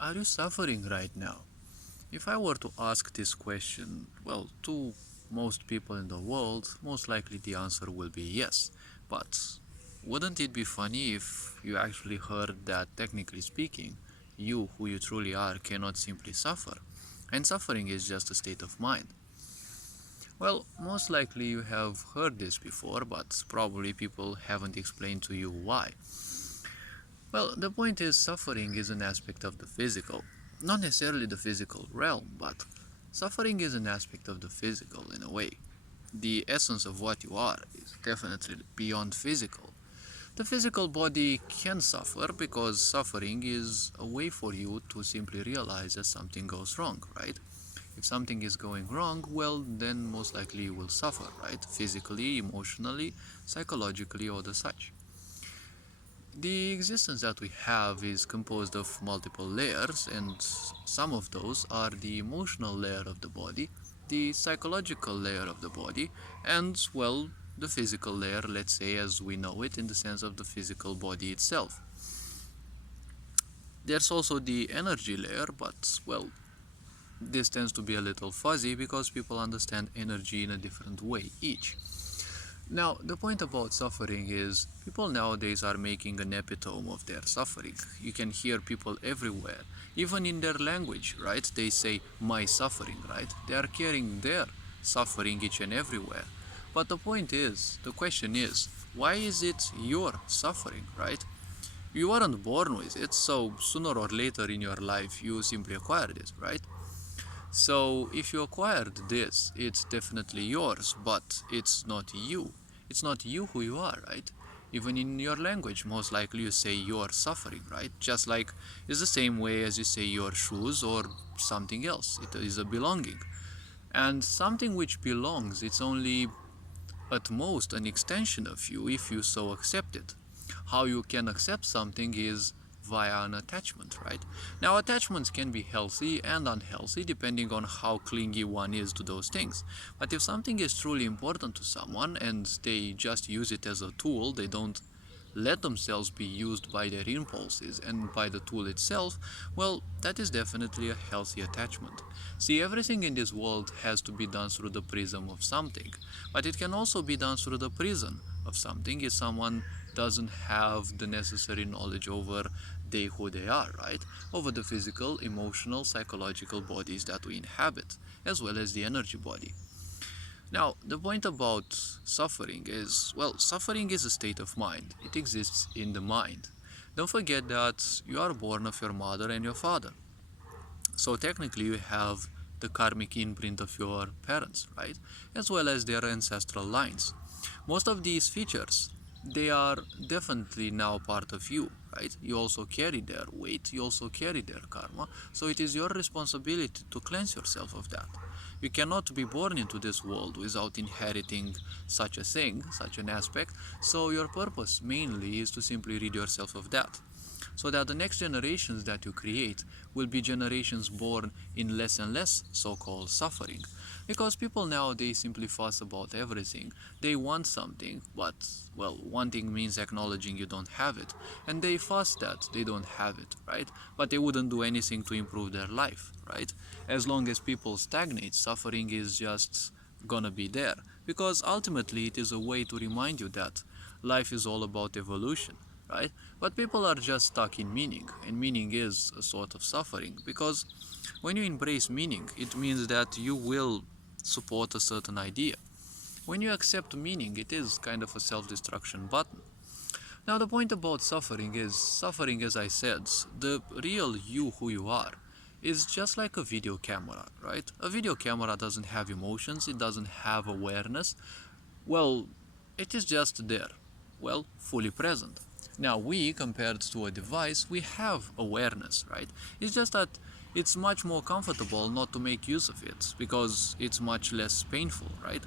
Are you suffering right now? If I were to ask this question, well, to most people in the world, most likely the answer will be yes. But wouldn't it be funny if you actually heard that, technically speaking, you, who you truly are, cannot simply suffer? And suffering is just a state of mind. Well, most likely you have heard this before, but probably people haven't explained to you why. Well, the point is, suffering is an aspect of the physical. Not necessarily the physical realm, but suffering is an aspect of the physical in a way. The essence of what you are is definitely beyond physical. The physical body can suffer because suffering is a way for you to simply realize that something goes wrong, right? If something is going wrong, well, then most likely you will suffer, right? Physically, emotionally, psychologically, or the such. The existence that we have is composed of multiple layers, and some of those are the emotional layer of the body, the psychological layer of the body, and, well, the physical layer, let's say, as we know it, in the sense of the physical body itself. There's also the energy layer, but, well, this tends to be a little fuzzy because people understand energy in a different way each. Now, the point about suffering is people nowadays are making an epitome of their suffering. You can hear people everywhere, even in their language, right? They say, my suffering, right? They are carrying their suffering each and everywhere. But the question is, why is it your suffering, right? You weren't born with it, so sooner or later in your life you simply acquired it, right? So if you acquired this, it's definitely yours, but it's not you. It's not you who you are, right? Even in your language, most likely you say you're suffering, right? Just like it's the same way as you say your shoes or something else. It is a belonging. And something which belongs, it's only at most an extension of you if you so accept it. How you can accept something is via an attachment, right? Now, attachments can be healthy and unhealthy depending on how clingy one is to those things. But if something is truly important to someone and they just use it as a tool, they don't let themselves be used by their impulses and by the tool itself, well, that is definitely a healthy attachment. See, everything in this world has to be done through the prism of something, but it can also be done through the prison of something if someone doesn't have the necessary knowledge over they who they are, right? Over the physical, emotional, psychological bodies that we inhabit, as well as the energy body. Now, the point about suffering is, well, suffering is a state of mind. It exists in the mind. Don't forget that you are born of your mother and your father. So technically you have the karmic imprint of your parents, right? As well as their ancestral lines. Most of these features, they are definitely now part of you, right? You also carry their weight, you also carry their karma, so it is your responsibility to cleanse yourself of that. You cannot be born into this world without inheriting such a thing, such an aspect, so your purpose mainly is to simply rid yourself of that, so that the next generations that you create will be generations born in less and less so-called suffering. Because people nowadays simply fuss about everything. They want something, but, well, wanting means acknowledging you don't have it, and they fuss that they don't have it, right? But they wouldn't do anything to improve their life, right? As long as people stagnate, suffering is just gonna be there, because ultimately it is a way to remind you that life is all about evolution, right? But people are just stuck in meaning, and meaning is a sort of suffering, because when you embrace meaning, it means that you will support a certain idea. When you accept meaning, it is kind of a self-destruction button. Now, the point about suffering, as I said, the real you who you are, is just like a video camera, right? A video camera doesn't have emotions, it doesn't have awareness. Well, it is just there, well, fully present. Now, we, compared to a device, we have awareness, right? It's just that it's much more comfortable not to make use of it because it's much less painful, right?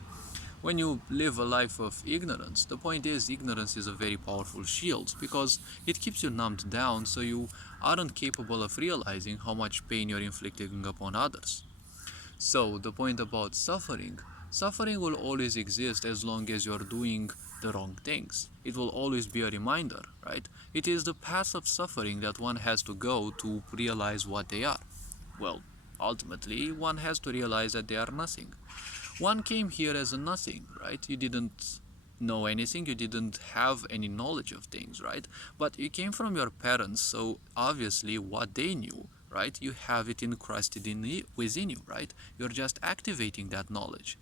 When you live a life of ignorance, the point is, ignorance is a very powerful shield because it keeps you numbed down so you aren't capable of realizing how much pain you're inflicting upon others. So, the point about suffering will always exist as long as you're doing the wrong things. It will always be a reminder, right? It is the path of suffering that one has to go to realize what they are. Well, ultimately, one has to realize that they are nothing. One came here as a nothing, right? You didn't know anything, you didn't have any knowledge of things, right? But you came from your parents, so obviously what they knew, right? You have it encrusted within you, right? You're just activating that knowledge.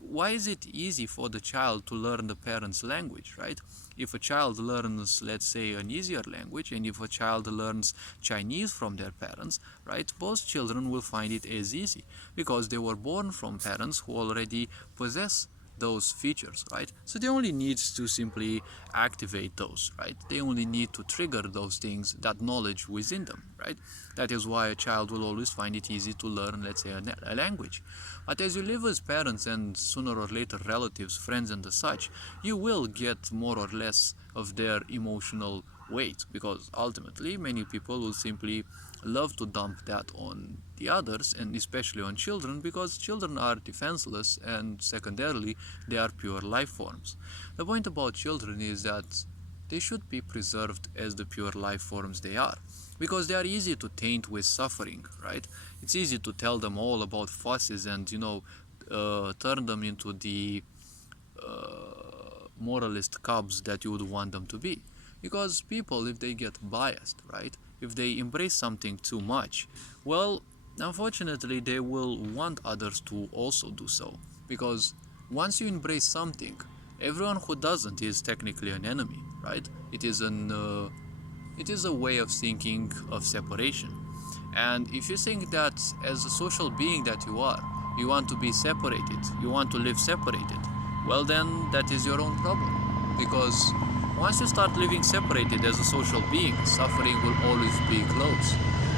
Why is it easy for the child to learn the parents' language, right? If a child learns, let's say, an easier language, and if a child learns Chinese from their parents, right, both children will find it as easy because they were born from parents who already possess those features, right? So they only need to simply activate those, right? They only need to trigger those things, that knowledge within them, right? That is why a child will always find it easy to learn, let's say, a language. But as you live with parents and sooner or later relatives, friends and the such, you will get more or less of their emotional weight, because ultimately many people will simply love to dump that on the others, and especially on children, because children are defenseless and secondarily they are pure life forms. The point about children is that they should be preserved as the pure life forms they are, because they are easy to taint with suffering, right? It's easy to tell them all about fusses and turn them into the moralist cubs that you would want them to be. Because people, if they get biased, right, if they embrace something too much, well, unfortunately, they will want others to also do so. Because once you embrace something, everyone who doesn't is technically an enemy, right? It is a way of thinking of separation. And if you think that as a social being that you are, you want to be separated, you want to live separated, well then that is your own problem. Because once you start living separated as a social being, suffering will always be close.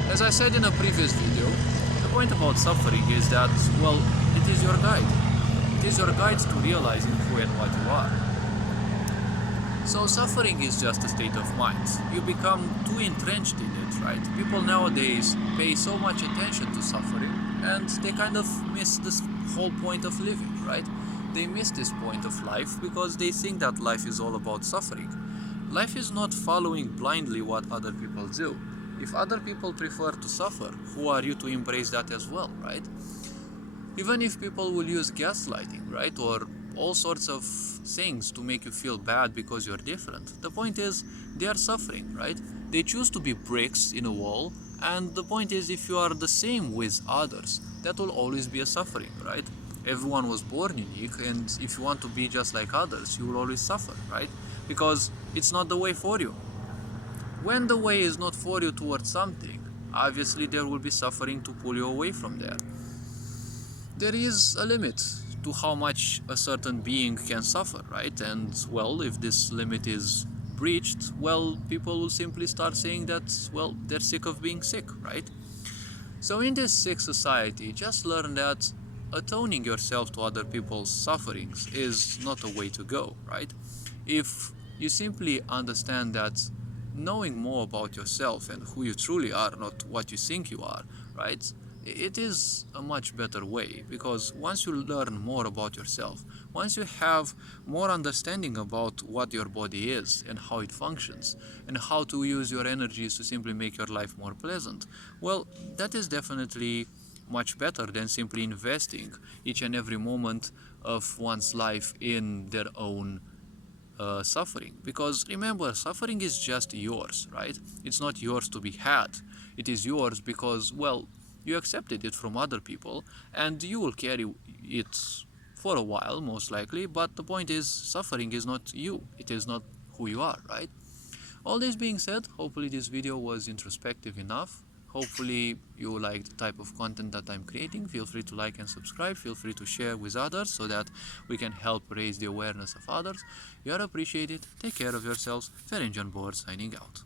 As I said in a previous video, the point about suffering is that, well, it is your guide. It is your guide to realizing who and what you are. So suffering is just a state of mind. You become too entrenched in it, right? People nowadays pay so much attention to suffering and they kind of miss this whole point of living, right? They miss this point of life because they think that life is all about suffering. Life is not following blindly what other people do. If other people prefer to suffer, who are you to embrace that as well, right? Even if people will use gaslighting, right, or all sorts of things to make you feel bad because you're different, the point is they are suffering, right? They choose to be bricks in a wall, and the point is if you are the same with others, that will always be a suffering, right? Everyone was born unique, and if you want to be just like others, you will always suffer, right? Because it's not the way for you. When the way is not for you towards something, obviously there will be suffering to pull you away from there. There is a limit to how much a certain being can suffer, right? And, well, if this limit is breached, well, people will simply start saying that, well, they're sick of being sick, right? So in this sick society, just learn that atoning yourself to other people's sufferings is not a way to go, right? If you simply understand that knowing more about yourself and who you truly are, not what you think you are, right? It is a much better way, because once you learn more about yourself, once you have more understanding about what your body is and how it functions and how to use your energies to simply make your life more pleasant, well, that is definitely much better than simply investing each and every moment of one's life in their own suffering. Because remember, suffering is just yours, right? It's not yours to be had. It is yours because, well, you accepted it from other people and you will carry it for a while, most likely. But the point is, suffering is not you. It is not who you are, right? All this being said, hopefully this video was introspective enough. Hopefully you like the type of content that I'm creating. Feel free to like and subscribe. Feel free to share with others so that we can help raise the awareness of others. You are appreciated. Take care of yourselves. Ferenc on board, signing out.